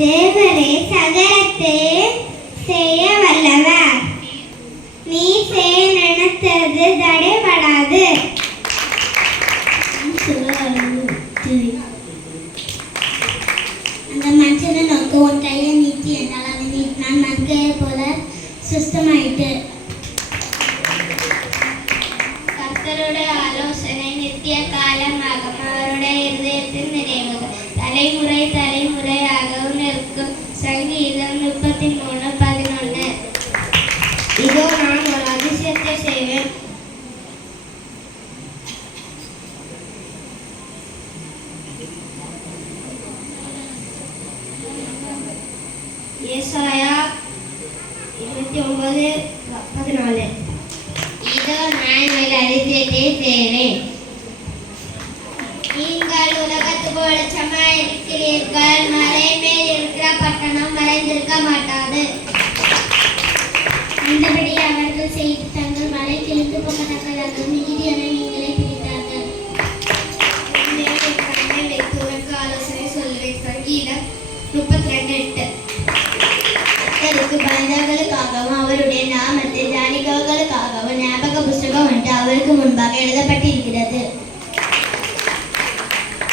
தேவரே சகலத்தை செய்ய வல்லவர். நீ செய்ய நினைத்தது தடைபடாது. அந்த மனுஷனை நோக்க உன் கையை நீட்டி என்றால் அதை நீட்டினான். மண்கையை போல சுத்தமாயிட்டு. கர்த்தருடைய ஆலோசனை நித்திய காலமாகும். அவருடைய இருதயத்தின் நிறைவுகள் தலைமுறை தலைமுறையாகவும் இருக்கும். சங்கீதம் 33:11. இதோ நான் ஒரு அதிசயத்தை செய்வேன். ஏசாயா 29:14. இதோ நான் ஒரு அதிசயத்தை செய்வேன். நீங்கள் உலகத்துக்கு வெளிச்சமாய் இருக்கிறீர்கள். மலை மேல் இருக்கிற பட்டணம் மறைந்திருக்க மாட்டாது. அந்தபடி அவர்கள் செய்து தங்கள் மலை கிழிந்து போகத்தக்கதாக மீதியான நீங்களே பிடித்தார்கள். வைத்து உனக்கு ஆலோசனை சொல்லுவேன். சங்கீதம் 32:8. கர்த்தருக்கு பயந்தவர்களுக்காகவும் அவருடைய நாமத்தை தியானிக்கிறவர்களுக்காகவும் ஞாபக புஸ்தகம் ஒன்று அவருக்கு முன்பாக எழுதப்பட்டிருக்கிறது.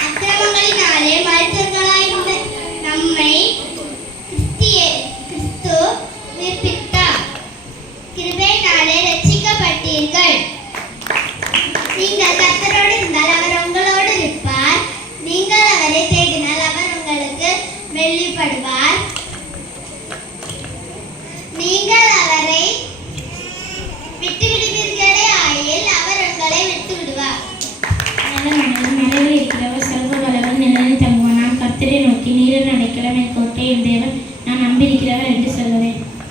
அக்கிரமங்களினாலே மரித்தவர்களாயிருந்த நம்மை கிறிஸ்து உயிர்ப்பித்தார். கிருபையினாலே ரட்சிக்கப்பட்டீர்கள். நீங்கள் கர்த்தரோடு இருந்தால் அவர் உங்களோடு இருப்பார். நீங்கள் அவரை தேடினால் அவர் உங்களுக்கு வெளிப்படுவார். நீங்கள் அவரை விட்டு விடுவீர்களே ஆயில் அவர் உங்களை விட்டு விடுவார். நிலையில் இருக்கிறவர் சர்வ வல்லவர் நிலையில் தங்குவான். நான் கர்த்தரை நோக்கி நீரில் அடைக்கலம் என் கோட்டை என் தேவன் நான் நம்பியிருக்கிறவர் என்று சொல்லுவேன்.